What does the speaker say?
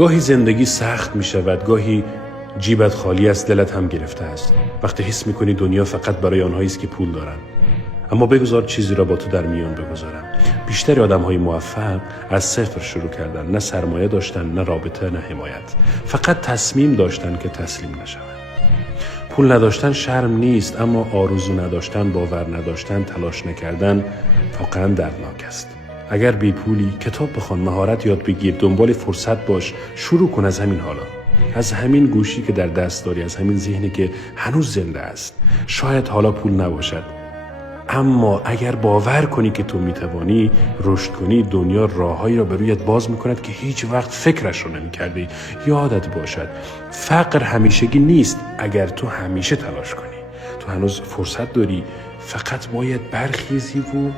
گاهی زندگی سخت می شود، گاهی جیبت خالی است، دلت هم گرفته است. وقتی حس می کنی دنیا فقط برای آنهایی است که پول دارند. اما بگذار چیزی را با تو در میان بگذارم. بیشتر آدم‌های موفق از صفر شروع کردن، نه سرمایه داشتن، نه رابطه، نه حمایت. فقط تصمیم داشتن که تسلیم نشوند. پول نداشتن شرم نیست، اما آرزو نداشتن، باور نداشتن، تلاش نکردن واقعا دردناک است. اگر بی پولی، کتاب بخوان، مهارت یاد بگیر، دنبال فرصت باش، شروع کن از همین حالا. از همین گوشی که در دست داری، از همین ذهنی که هنوز زنده است. شاید حالا پول نباشد، اما اگر باور کنی که تو میتوانی رشد کنی، دنیا راههایی را به رویت باز میکند که هیچ وقت فکرش رو نمیکردی. یادت باشد فقر همیشگی نیست اگر تو همیشه تلاش کنی. تو هنوز فرصت داری، فقط باید برخیزی و